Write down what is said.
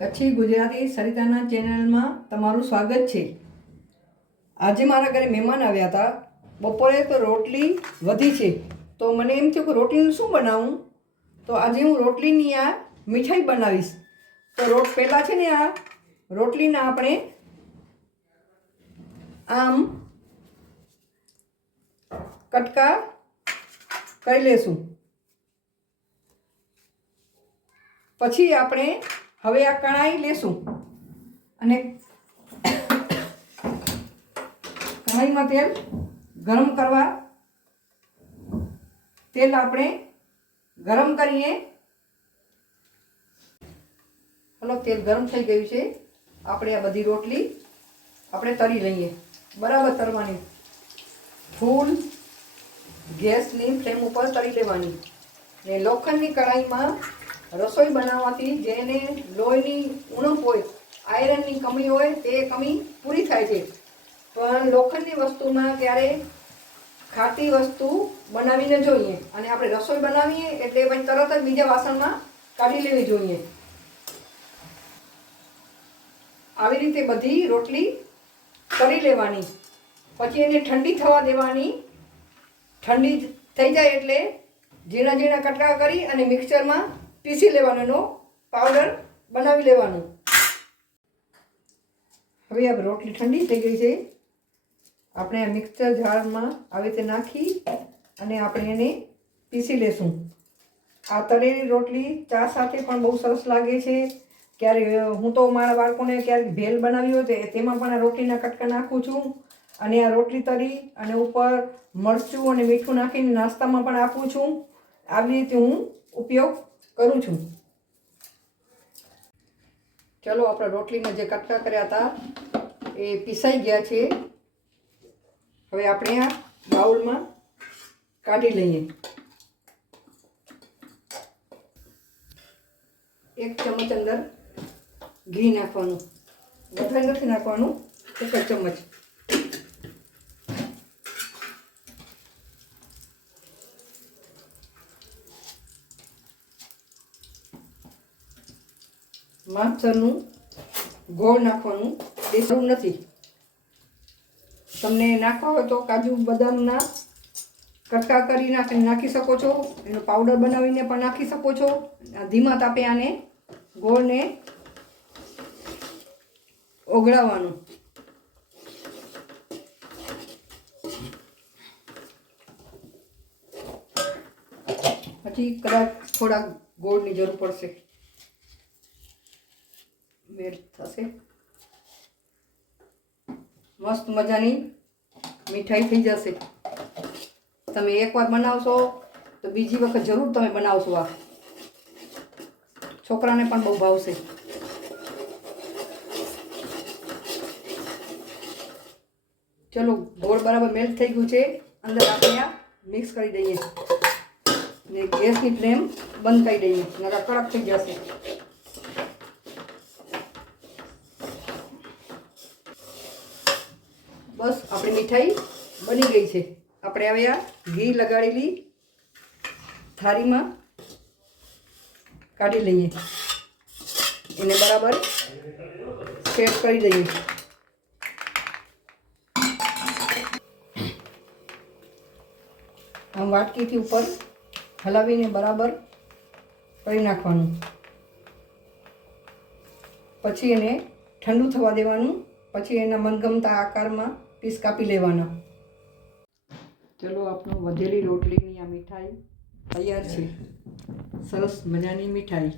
કચ્છી ગુજરાતી સરિતાના ચેનલમાં તમારું સ્વાગત છે. આજે મારા ઘરે મહેમાન આવ્યા હતા. બપોરે તો રોટલી વધી છે. તો મને એમ થયું કે રોટલીનું શું બનાવું? તો આજે હું રોટલીની આ મીઠાઈ બનાવીશ. તો રોટ પહેલાં છે ને આ રોટલીના આપણે આમ કટકા કરી લેશું. પછી આપણે હવે આ કણાઈ લેશું. અને કણાઈમાં તેલ ગરમ કરવા તેલ આપણે ગરમ કરીએ. હલો, તેલ ગરમ થઈ ગયું છે. આપણે આ બધી રોટલી આપણે તળી લઈએ. બરાબર તરવાની. ફૂલ ગેસની ફ્લેમ ઉપર તળી લેવાની. ને લોખંડની કઢાઈમાં રસોઈ બનાવવાથી જેને લોહીની ઉણપ હોય આયરનની કમી હોય, તે કમી પૂરી થાય છે. પણ લોખંડની વસ્તુમાં ક્યારે ખાતી વસ્તુ બનાવીને જોઈએ અને આપણે રસોઈ બનાવીએ એટલે પછી તરત જ બીજા વાસણમાં કાઢી લેવી જોઈએ. આવી રીતે બધી રોટલી કરી લેવાની. પછી એને ઠંડી થવા દેવાની. ઠંડી થઈ જાય એટલે ઝીણા ઝીણા કટકા કરી અને મિક્સચરમાં પીસી લેવાનો, એનો પાવડર બનાવી લેવાનો. હવે આ રોટલી ઠંડી થઈ ગઈ છે. આપણે આ મિક્સર જારમાં આવી રીતે નાખી અને આપણે એને પીસી લેશું. આ તળેલી રોટલી ચા સાથે પણ બહુ સરસ લાગે છે. ક્યારે હું તો મારા બાળકોને ક્યારેક ભેલ બનાવી હોય તેમાં પણ આ રોટલીના કટકા નાખું છું. અને આ રોટલી તળી અને ઉપર મરચું અને મીઠું નાખીને નાસ્તામાં પણ આપું છું. આવી રીતે હું ઉપયોગ કરું છું. ચલો, આપણે રોટલીના જે કટકા કર્યા હતા, એ પીસાઈ ગયા છે. હવે આપણે આ બાઉલમાં કાઢી લઈએ. એક ચમચ અંદર ઘી નાખવાનું. વધારે નથી નાખવાનું, એક ચમચ. માથરનું ગોળ નાખવાનું જરૂર નથી. તમને નાખવા હોય તો કાજુ બદામના કટકા કરી નાખી નાખી શકો છો. એનો પાવડર બનાવીને પણ નાખી શકો છો. ધીમા તાપે આને ગોળને ઓગળાવવાનું. પછી કદાચ થોડાક ગોળની જરૂર પડશે. મેળ થશે. મસ્ત મજાની મીઠાઈ થઈ જશે. તમે એકવાર બનાવશો તો બીજી વખત જરૂર તમે બનાવશો આ. છોકરાને પણ બહુ ભાવશે. ચલો, ગોળ બરાબર મેલ્ટ થઈ ગયું છે. અંદર આપણે આ મિક્સ કરી દઈએ. ને ગેસની ફ્લેમ બંધ કરી દઈએ. નકર કડક થઈ જશે. બસ આપણી મીઠાઈ બની ગઈ છે. આપણે હવે આ ઘી લગાડેલી થાળીમાં કાઢી લઈએ. એને બરાબર સેટ કરી દઈએ. આમ વાટકીથી ઉપર હલાવીને બરાબર કરી નાખવાનું. પછી એને ઠંડુ થવા દેવાનું. પછી એના મનગમતા આકારમાં પીસ કાપી લેવાના. ચલો આપણું વધેલી રોટલીની આ મીઠાઈ તૈયાર છે. સરસ મજાની મીઠાઈ.